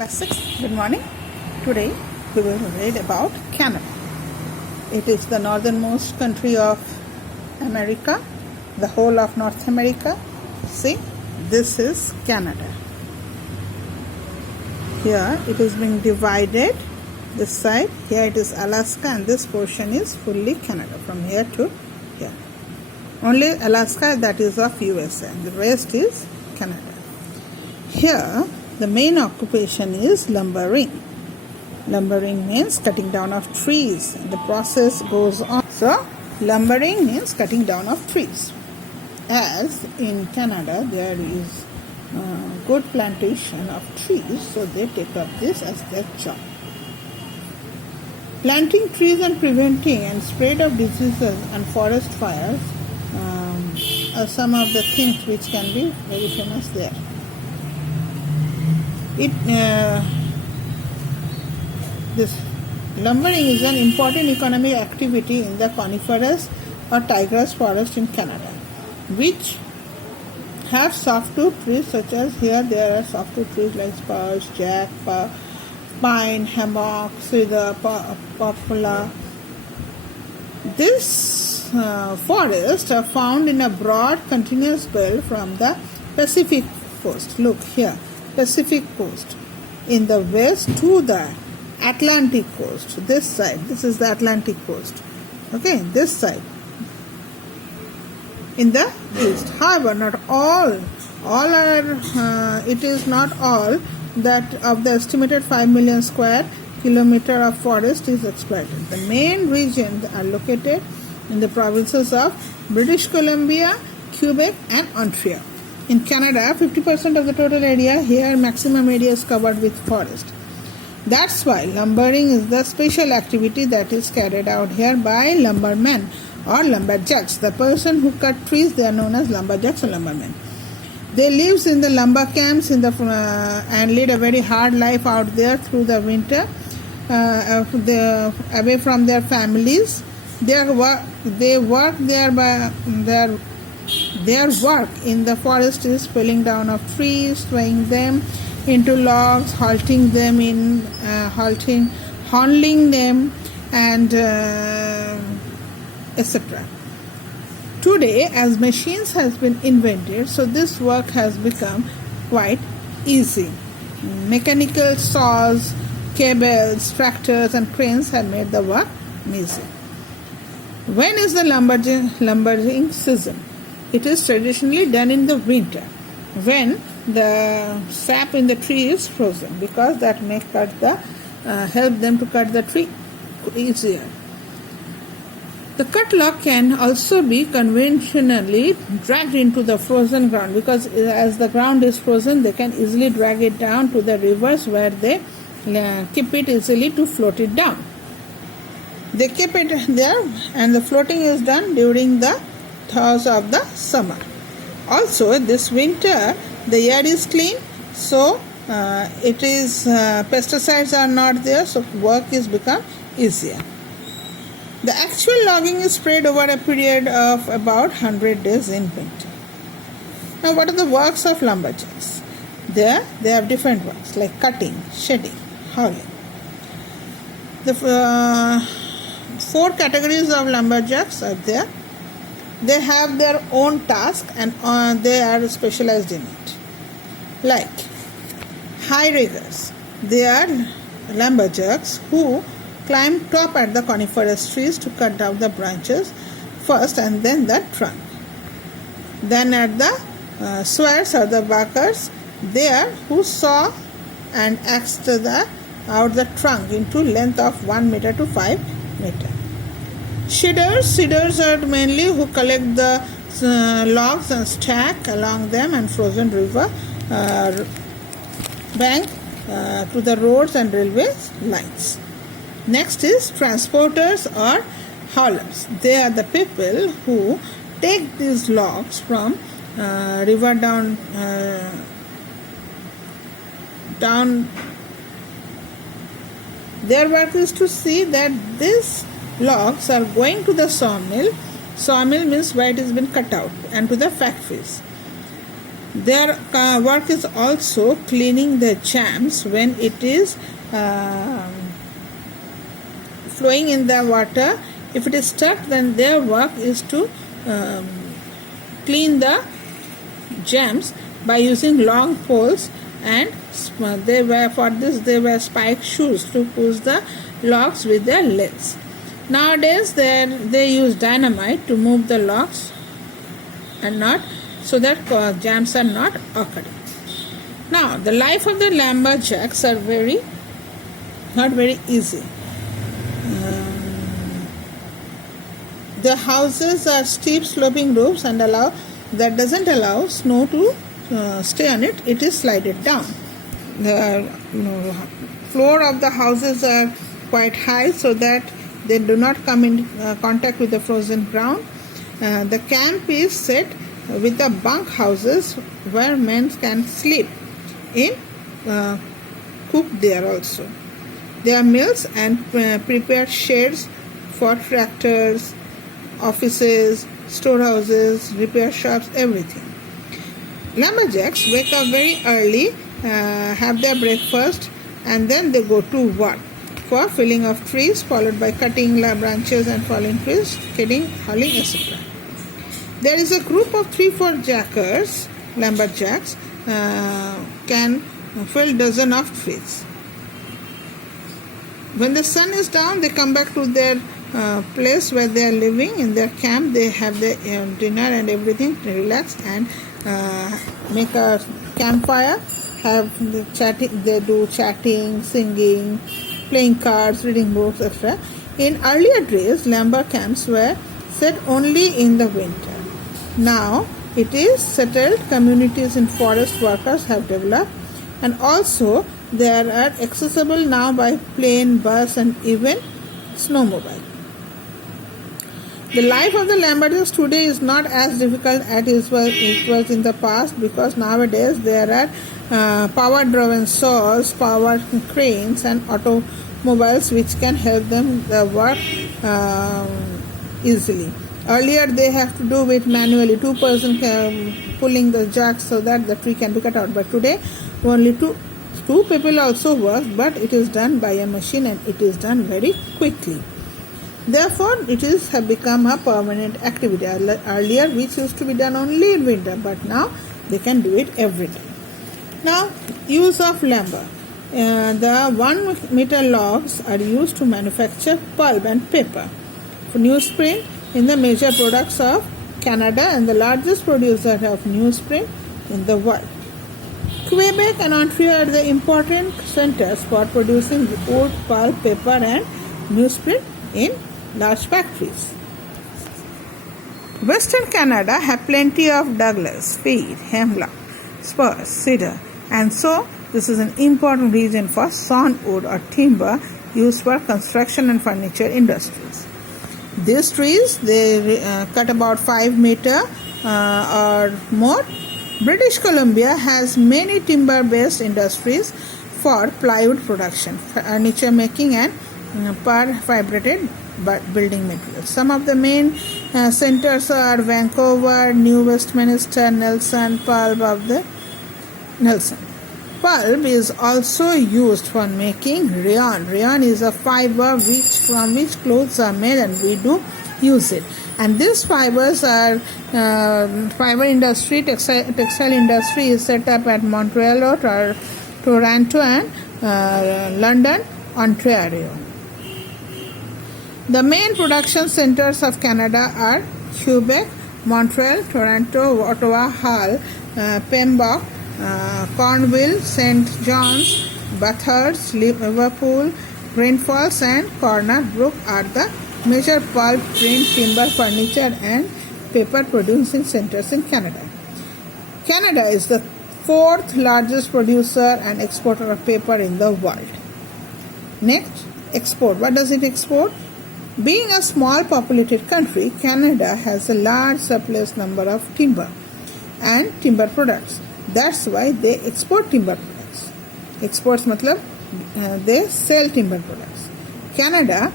Class 6, good morning. Today we will read about Canada. It is the northernmost country of America, the whole of North America. See, this is Canada. Here it is being divided, this side, here it is Alaska, and this portion is fully Canada from here to here. Only Alaska that is of USA, and the rest is Canada. Here the main occupation is lumbering. Lumbering means cutting down of trees, and the process goes on. So, lumbering means cutting down of trees. As in Canada, there is good plantation of trees, so they take up this as their job. Planting trees and preventing and spread of diseases and forest fires are some of the things which can be very famous there. This lumbering is an important economic activity in the coniferous or tigrous forest in Canada, which have softwood trees such as here there are softwood trees like spruce, jack, pine, hammock, cedar, poplar. This forests are found in a broad continuous belt from the Pacific coast. Look here. Pacific coast in the west to the Atlantic coast. This side, this is the Atlantic coast. Okay, this side in the east. However, not all are. It is not all that of the estimated 5 million square kilometer of forest is exploited. The main regions are located in the provinces of British Columbia, Quebec, and Ontario. In Canada, 50% of the total area, here maximum area is covered with forest. That's why lumbering is the special activity that is carried out here by lumbermen or lumberjacks. The person who cut trees, they are known as lumberjacks or lumbermen. They live in the lumber camps and lead a very hard life out there through the winter, away from their families. Their work in the forest is felling down of trees, throwing them into logs, hauling them, and etc. Today, as machines has been invented, so this work has become quite easy. Mechanical saws, cables, tractors, and cranes have made the work easy. When is the lumbering season? It is traditionally done in the winter when the sap in the tree is frozen, because that may help them to cut the tree easier. The cut log can also be conventionally dragged into the frozen ground, because as the ground is frozen, they can easily drag it down to the rivers where they keep it easily to float it down. They keep it there, and the floating is done during the thaws of the summer. Also, this winter the air is clean, so it is pesticides are not there, so work is become easier. The actual logging is spread over a period of about 100 days in winter. Now, what are the works of lumberjacks? They have different works like cutting, shedding, hauling. The 4 categories of lumberjacks are there. They have their own task and they are specialized in it. Like high riggers, they are lumberjacks who climb top at the coniferous trees to cut down the branches first and then the trunk. Then at the swears or the backers, they are who saw and axed out the trunk into length of 1 meter to 5 meter. Seeders are mainly who collect the logs and stack along them and frozen river bank to the roads and railway lines. Next is transporters or haulers. They are the people who take these logs from river down. Their work is to see that these logs are going to the sawmill. Sawmill means where it has been cut out, and to the factories. Their work is also cleaning the jams when it is flowing in the water. If it is stuck, then their work is to clean the jams by using long poles, and they wear spiked shoes to push the logs with their legs. Nowadays they use dynamite to move the logs and not so that jams are not occurring. Now the life of the lumberjacks are not very easy. The houses are steep sloping roofs and that doesn't allow snow to stay on it. It is slided down. The floor of the houses are quite high so that they do not come in contact with the frozen ground. The camp is set with the bunk houses where men can sleep in, cook there also. There are mills and prepared sheds for tractors, offices, storehouses, repair shops, everything. Lumberjacks wake up very early, have their breakfast, and then they go to work for felling of trees, followed by cutting branches and fallen trees, cutting, hauling, etc. There is a group of 3-4 jackers, lumberjacks, can fell dozen of trees. When the sun is down, they come back to their place where they are living in their camp. They have their dinner and everything to relax and make a campfire. Have the chatting. They do chatting, singing, playing cards, reading books, etc. In earlier days, lumber camps were set only in the winter. Now it is settled communities in forest workers have developed, and also they are accessible now by plane, bus, and even snowmobile. The life of the lumberjacks today is not as difficult as it was in the past, because nowadays there are power-driven saws, power cranes, and automobiles which can help them work easily. Earlier they have to do it manually, 2 person pulling the jacks so that the tree can be cut out. But today only two people also work, but it is done by a machine and it is done very quickly. Therefore, it have become a permanent activity. Earlier, which used to be done only in winter, but now they can do it every day. Now, use of lumber. The 1 meter logs are used to manufacture pulp and paper. For newsprint in the major products of Canada and the largest producer of newsprint in the world. Quebec and Ontario are the important centers for producing wood, pulp, paper, and newsprint in large factories. Western Canada have plenty of Douglas, fir, hemlock, spruce, cedar, and so this is an important region for sawn wood or timber used for construction and furniture industries. These trees, they cut about 5 meters or more. British Columbia has many timber-based industries for plywood production, furniture making, and prefabricated building materials. Some of the main centers are Vancouver, New Westminster, Nelson, pulp of the Nelson. Pulp is also used for making rayon. Rayon is a fiber from which clothes are made, and we do use it. And these fibers are fiber industry, textile industry is set up at Montreal, or Toronto, and London, Ontario. The main production centers of Canada are Quebec, Montreal, Toronto, Ottawa, Hull, Pembroke, Cornwall, St. John's, Bathurst, Liverpool, Grand Falls, and Corner Brook are the major pulp, print, timber, furniture, and paper producing centers in Canada. Canada is the 4th largest producer and exporter of paper in the world. Next, export. What does it export? Being a small populated country, Canada has a large surplus number of timber and timber products. That's why they export timber products. Exports matlab they sell timber products. Canada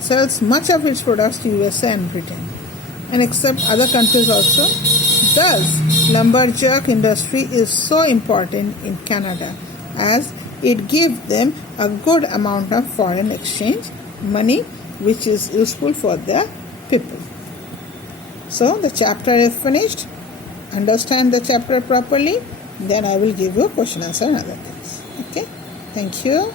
sells much of its products to USA and Britain, and except other countries also. Thus, lumberjack industry is so important in Canada as it gives them a good amount of foreign exchange money which is useful for the people. So the chapter is finished. Understand the chapter properly, then I will give you question answer and other things. Okay, thank you.